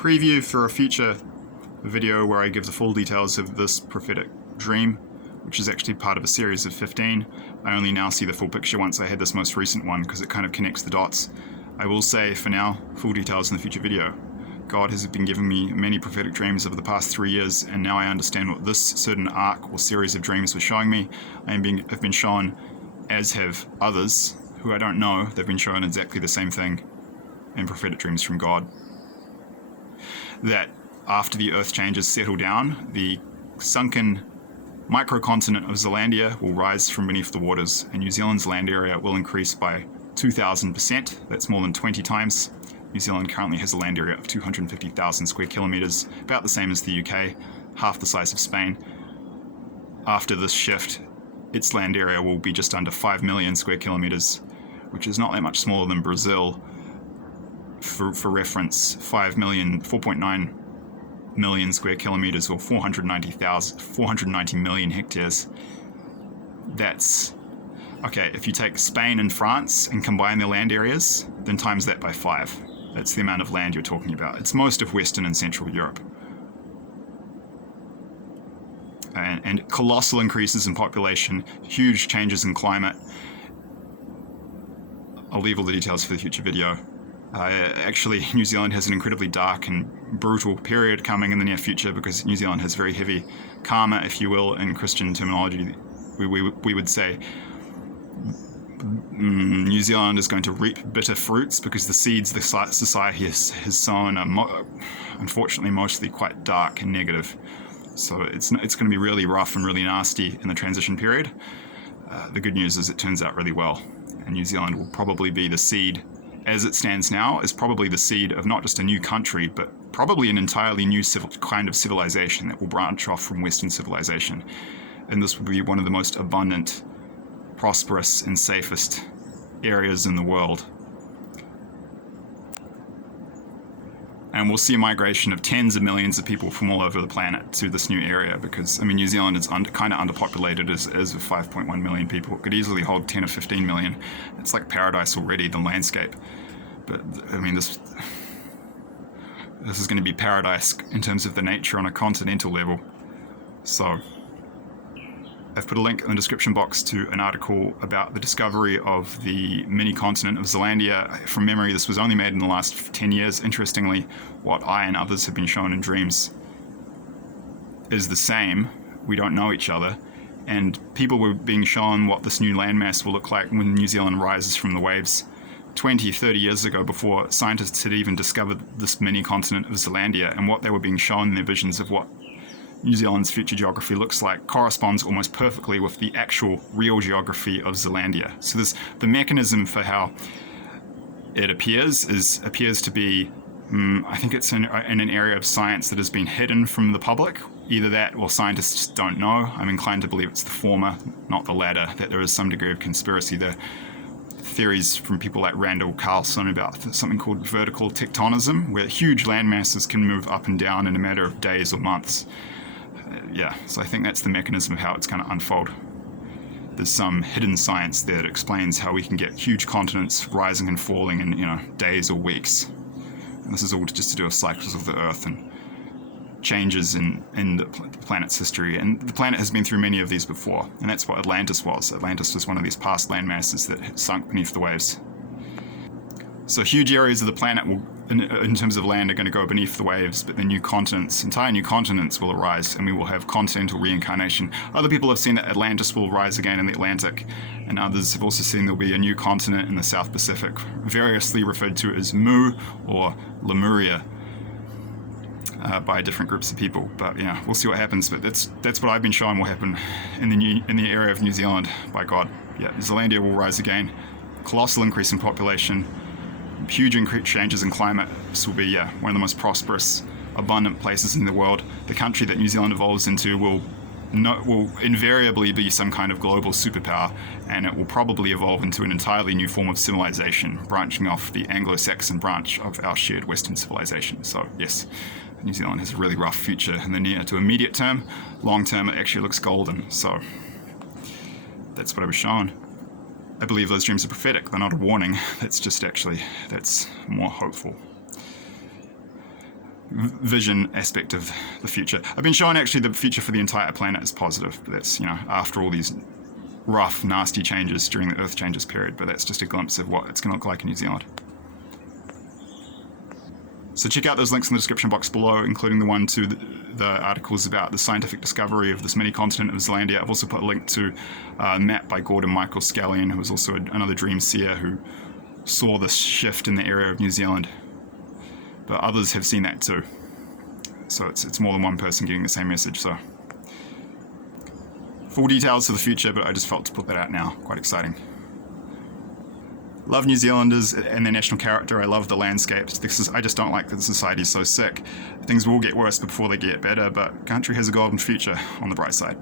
preview for a future video where I give the full details of this prophetic dream, which is actually part of a series of 15. I only now see the full picture once I had this most recent one because it kind of connects the dots. I will say for now, full details in the future video. God has been giving me many prophetic dreams over the past 3 years, and now I understand what this certain arc or series of dreams was showing me. I've been shown, as have others who I don't know, they've been shown exactly the same thing in prophetic dreams from God. That after the earth changes settle down, the sunken microcontinent of Zealandia will rise from beneath the waters, and New Zealand's land area will increase by 2,000%. That's more than 20 times. New Zealand currently has a land area of 250,000 square kilometres, about the same as the UK, half the size of Spain. After this shift, its land area will be just under 5 million square kilometres, which is not that much smaller than Brazil. For reference, 4.9 million square kilometres, or 490 million hectares. That's okay. If you take Spain and France and combine their land areas, then times that by 5. That's the amount of land you're talking about. It's most of Western and Central Europe. And colossal increases in population, huge changes in climate. I'll leave all the details for the future video. Actually, New Zealand has an incredibly dark and brutal period coming in the near future because New Zealand has very heavy karma, if you will, in Christian terminology. We would say New Zealand is going to reap bitter fruits because the seeds the society has sown are unfortunately mostly quite dark and negative. So it's going to be really rough and really nasty in the transition period. The good news is it turns out really well, and New Zealand will probably be the seed, as it stands now, is probably the seed of not just a new country, but probably an entirely new kind of civilization that will branch off from Western civilization. And this will be one of the most abundant, prosperous, and safest areas in the world. And we'll see a migration of tens of millions of people from all over the planet to this new area because, New Zealand is kind of underpopulated as of 5.1 million people. It could easily hold 10 or 15 million. It's like paradise already, the landscape. But, this is going to be paradise in terms of the nature on a continental level. So I've put a link in the description box to an article about the discovery of the mini-continent of Zealandia. From memory, this was only made in the last 10 years. Interestingly, what I and others have been shown in dreams is the same. We don't know each other. And people were being shown what this new landmass will look like when New Zealand rises from the waves 20, 30 years ago, before scientists had even discovered this mini-continent of Zealandia. And what they were being shown in their visions of what New Zealand's future geography looks like corresponds almost perfectly with the actual real geography of Zealandia. So the mechanism for how it appears to be, I think it's in an area of science that has been hidden from the public. Either that or scientists don't know. I'm inclined to believe it's the former, not the latter, that there is some degree of conspiracy there. Theories from people like Randall Carlson about something called vertical tectonism, where huge land masses can move up and down in a matter of days or months. So I think that's the mechanism of how it's going to unfold. There's some hidden science there that explains how we can get huge continents rising and falling in days or weeks. And this is all just to do with cycles of the Earth and changes in the planet's history. And the planet has been through many of these before, and that's what Atlantis was. Atlantis was one of these past land masses that had sunk beneath the waves. So huge areas of the planet will, in terms of land, are going to go beneath the waves, but then entire new continents will arise, and we will have continental reincarnation. Other people have seen that Atlantis will rise again in the Atlantic, and others have also seen there'll be a new continent in the South Pacific, variously referred to as Mu or Lemuria by different groups of people. But we'll see what happens. But that's what I've been shown will happen in the area of New Zealand by God. Zealandia will rise again. Colossal increase in population. Huge changes in climate. This will be one of the most prosperous, abundant places in the world. The country that New Zealand evolves into will invariably be some kind of global superpower, and it will probably evolve into an entirely new form of civilization, branching off the Anglo-Saxon branch of our shared Western civilization. So yes, New Zealand has a really rough future in the near to immediate term. Long term, it actually looks golden. So that's what I was shown. I believe those dreams are prophetic. They're not a warning. That's more hopeful. vision aspect of the future. I've been shown actually the future for the entire planet is positive, but that's, after all these rough, nasty changes during the Earth changes period, but that's just a glimpse of what it's going to look like in New Zealand. So check out those links in the description box below, including the one to the articles about the scientific discovery of this mini-continent of Zealandia. I've also put a link to a map by Gordon Michael Scallion, who was also another dream seer who saw this shift in the area of New Zealand. But others have seen that too. So it's more than one person getting the same message. So full details for the future, but I just felt to put that out now. Quite exciting. Love New Zealanders and their national character. I love the landscapes. I just don't like that the society is so sick. Things will get worse before they get better, but country has a golden future on the bright side.